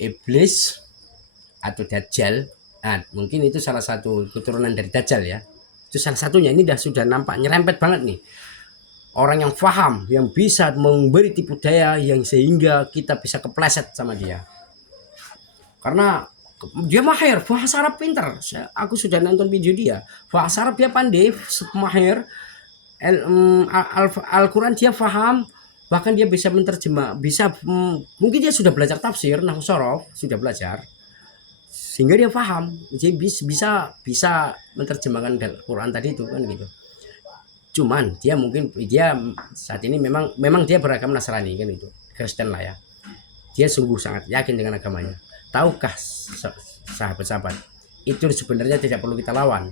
iblis atau dajjal. Nah, mungkin itu salah satu keturunan dari dajjal ya. Itu salah satunya. Ini sudah nampak nyerempet banget nih. Orang yang paham, yang bisa memberi tipu daya yang sehingga kita bisa kepleset sama dia. Karena dia mahir, bahasa Arab pinter. Aku sudah nonton video dia. Bahasa Arab dia pandai, mahir. Al-Quran dia paham, bahkan dia bisa menerjemah, bisa mungkin dia sudah belajar tafsir, nahwu sorof, sudah belajar, sehingga dia paham, jadi bisa menerjemahkan Al-Quran tadi itu kan gitu. Cuman dia mungkin dia saat ini memang dia beragama Nasrani kan itu, Kristen lah ya. Dia sungguh sangat yakin dengan agamanya. Tahukah sahabat-sahabat, itu sebenarnya tidak perlu kita lawan.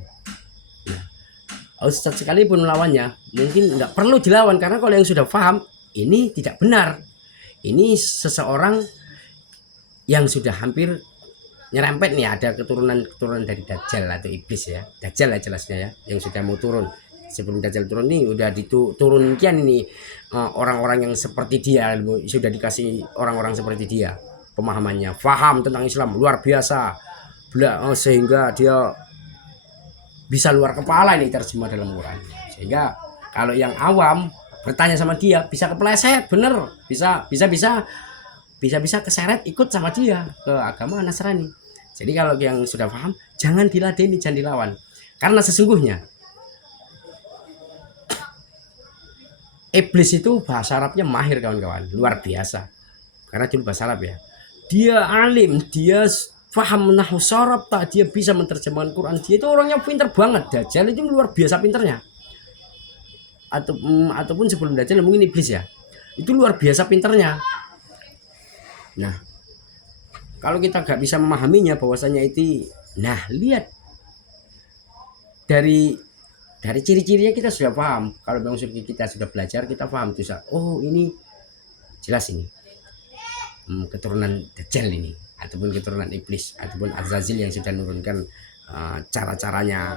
Nah, Ustadz sekalipun melawannya, mungkin nggak perlu dilawan karena kalau yang sudah paham ini tidak benar. Ini seseorang yang sudah hampir nyerempet nih, ada keturunan dari Dajjal atau iblis ya. Dajjal lah jelasnya ya, yang sudah mau turun. Sebelum Dajjal turun nih udah diturun kian ini orang-orang yang seperti dia, sudah dikasih orang-orang seperti dia. Pemahamannya, paham tentang Islam luar biasa. Sehingga dia bisa luar kepala ini terjemah dalam Quran. Sehingga kalau yang awam bertanya sama dia bisa kepleset, bener, bisa keseret ikut sama dia ke agama Nasrani. Jadi kalau yang sudah paham jangan diladeni, jangan dilawan. Karena sesungguhnya iblis itu bahasa Arabnya mahir kawan-kawan, luar biasa. Karena dulu bahasa Arab ya. Dia alim, dia paham nahwu sorof, tak dia bisa menerjemahkan Quran. Dia itu orangnya pinter banget. Dajjal itu luar biasa pinternya. Ataupun sebelum Dajjal mungkin iblis ya. Itu luar biasa pinternya. Nah, kalau kita nggak bisa memahaminya bahwasanya itu, nah lihat dari ciri-cirinya kita sudah paham. Kalau memang kita sudah belajar, kita paham tuh. Oh ini jelas ini keturunan Dajjal ini, ataupun keturunan iblis, ataupun Azazil yang sudah menurunkan cara-caranya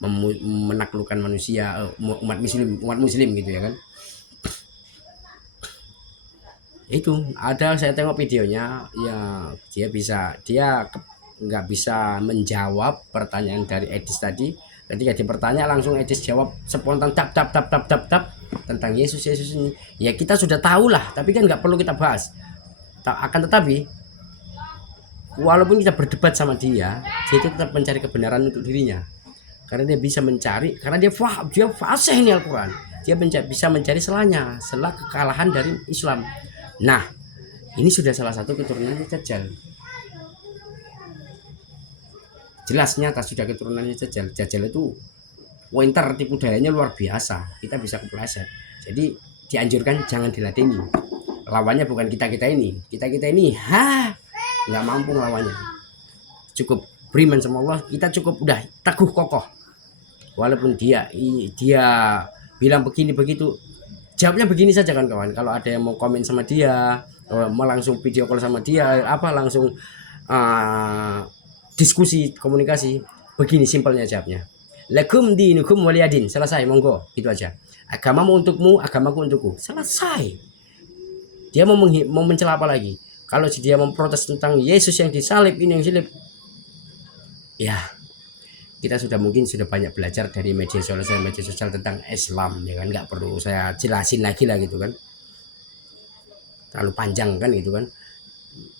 menaklukkan manusia, umat muslim gitu ya kan. Itu ada, saya tengok videonya ya, dia nggak bisa menjawab pertanyaan dari Edis tadi. Ketika dipertanya langsung Edis jawab spontan tap tentang Yesus ini. Ya kita sudah tahu lah, tapi kan nggak perlu kita bahas. Akan tetapi walaupun kita berdebat sama dia itu tetap mencari kebenaran untuk dirinya. Karena dia bisa mencari, karena dia fasih ini Al-Quran. Dia bisa mencari selah kekalahan dari Islam. Nah, ini sudah salah satu keturunannya Dajjal. Jelas nyata sudah keturunannya Dajjal. Dajjal itu winter, tipu dayanya luar biasa. Kita bisa kepleset. Jadi dianjurkan jangan diladeni. Lawannya bukan kita ini. Kita ini nggak mampu lawannya. Cukup beriman sama Allah, kita cukup udah teguh kokoh. Walaupun dia bilang begini begitu, jawabnya begini saja kan kawan. Kalau ada yang mau komen sama dia, mau langsung video call sama dia, langsung diskusi, komunikasi, begini simpelnya jawabnya. Lakum dinukum waliyadin, selesai, monggo, itu aja. Agamamu untukmu, agamaku untukku, selesai. Dia mau mencela apa lagi? Kalau dia memprotes tentang Yesus yang disalib, ini yang salib, ya kita mungkin sudah banyak belajar dari media sosial tentang Islam ya kan, nggak perlu saya jelasin lagi lah gitu kan, terlalu panjang kan gitu kan,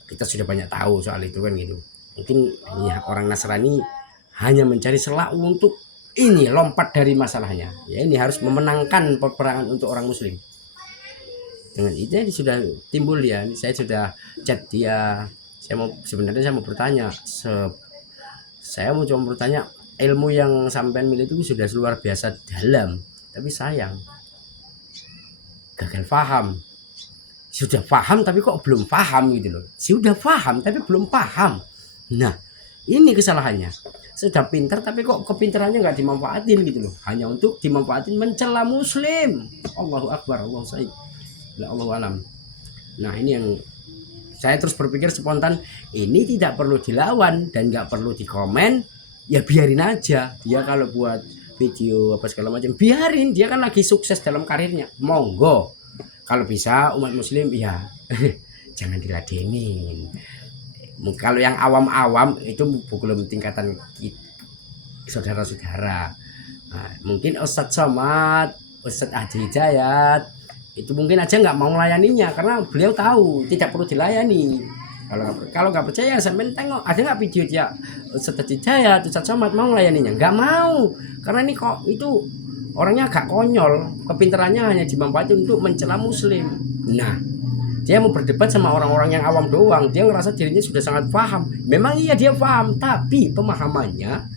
kita sudah banyak tahu soal itu kan gitu. Mungkin ya, orang Nasrani hanya mencari celah untuk ini lompat dari masalahnya ya, ini harus memenangkan peperangan untuk orang muslim. Dengan itu sudah timbul ya, saya sudah chat dia, saya mau bertanya, saya mau coba bertanya, ilmu yang sampean milih itu sudah luar biasa dalam, tapi sayang gagal paham. Sudah paham tapi kok belum paham gitu loh. Sudah paham tapi belum paham. Nah, ini kesalahannya. Sudah pintar tapi kok kepintarannya nggak dimanfaatin gitu loh. Hanya untuk dimanfaatin mencela muslim. Allahu Akbar, Allahu Sayyid. Allahu alam. Nah, ini yang saya terus berpikir spontan, ini tidak perlu dilawan dan nggak perlu dikomen. Ya biarin aja. Dia kalau buat video apa segala macam, biarin. Dia kan lagi sukses dalam karirnya. Monggo. Kalau bisa umat muslim ya jangan diladenin. Kalau yang awam-awam itu belum tingkatan saudara-saudara. Nah, mungkin Ustadz Somad, Ustadz Adi Hidayat itu mungkin aja nggak mau melayaninya karena beliau tahu tidak perlu dilayani. Kalau nggak percaya sampai tengok ada nggak video dia Ustadz Adi Hidayat, Ustadz Somad mau melayaninya? Nggak mau karena ini kok itu orangnya agak konyol, kepintarannya hanya dimanfaatkan untuk mencela muslim. Nah, dia mau berdebat sama orang-orang yang awam doang. Dia ngerasa dirinya sudah sangat paham. Memang iya dia paham, tapi pemahamannya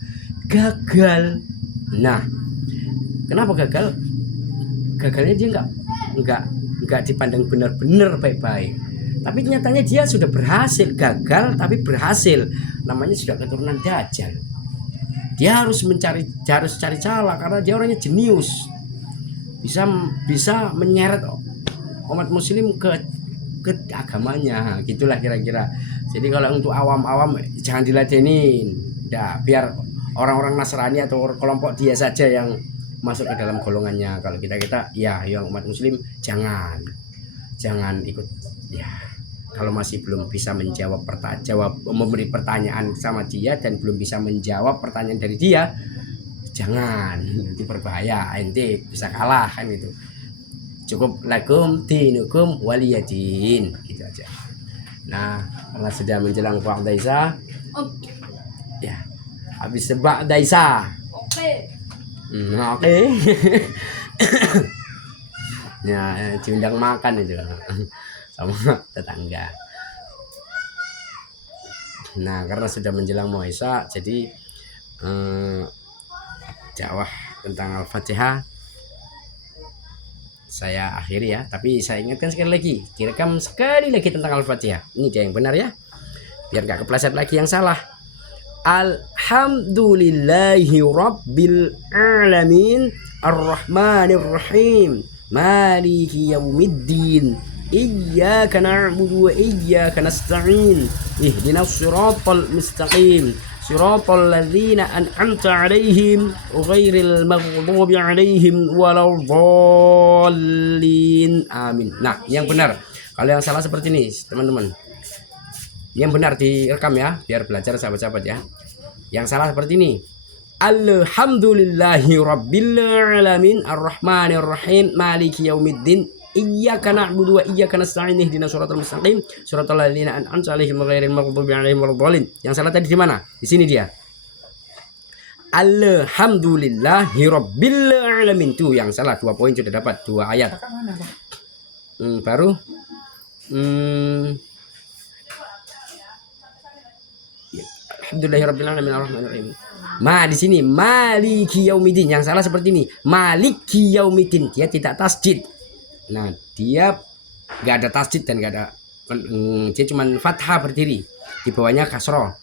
gagal. Nah, kenapa gagal? Gagalnya dia nggak dipandang benar-benar baik-baik. Tapi nyatanya dia sudah berhasil. Gagal tapi berhasil. Namanya sudah keturunan Dajjal. Dia harus cari celah karena dia orangnya jenius. Bisa menyeret umat muslim ke agamanya, gitulah kira-kira. Jadi kalau untuk awam-awam jangan diladenin, biar orang-orang Nasrani atau kelompok dia saja yang masuk ke dalam golongannya. Kalau kita ya yang umat muslim jangan ikut ya. Kalau masih belum bisa memberi pertanyaan sama dia dan belum bisa menjawab pertanyaan dari dia, jangan, nanti berbahaya, ente bisa kalah kan gitu. Cukup lakum dinukum waliyadin, gitu aja. Nah, karena sudah menjelang ba'da isya, ya habis ba'da isya. Oke. Ya, diundang makan itu sama tetangga. Nah, karena sudah menjelang mau isya, jadi dakwah tentang Al-Fatihah saya akhiri ya, tapi saya ingatkan sekali lagi, direkam sekali lagi tentang Al-Fatihah. Ini dia yang benar ya, biar gak kepleset lagi yang salah. Alhamdulillahi Rabbil Alamin Ar-Rahmanir-Rahim Maliki Yaumiddin Iyyaka na'budu wa iyyaka nasta'in Ihdinas siratal mustaqim Siratal ladzina an'amta 'alaihim ghairil maghdubi 'alaihim waladdallin. Amin. Nah, yang benar. Kalau yang salah seperti ini, teman-teman. Yang benar direkam ya, biar belajar sahabat-sahabat ya. Yang salah seperti ini. Alhamdulillahi rabbil alamin arrahmanir rahim maliki yaumiddin iyyaka na'budu wa iyyaka nasta'in ihdinas siratal mustaqim siratal ladzina an'amta 'alaihim ghairil maghdubi 'alaihim waladdallin. Yang salah tadi di mana? Di sini dia. Alhamdulillahi rabbil alamin. Tuh yang salah, 2 poin sudah dapat, 2 ayat. Baru Alhamdulillahi rabbil alamin arrahmanir rahim. Di sini maliki yaumiddin. Yang salah seperti ini. Maliki yaumiddin. Dia tidak tasjid. Nah, dia nggak ada tasjid dan nggak ada, dia cuma fathah berdiri, di bawahnya kasroh.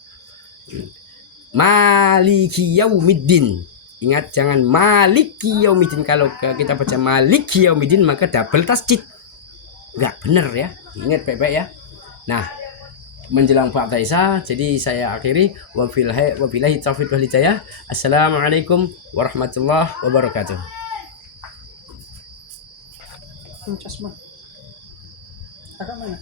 Maliki yaumiddin. Ingat, jangan maliki yaumiddin. Kalau kita baca maliki yaumiddin maka double tasjid, nggak bener ya. Ingat baik-baik ya. Nah, menjelang ba'da isya, jadi saya akhiri. Wabillahi taufiq wal hidayah. Assalamualaikum warahmatullahi wabarakatuh. Casma. Agak mana?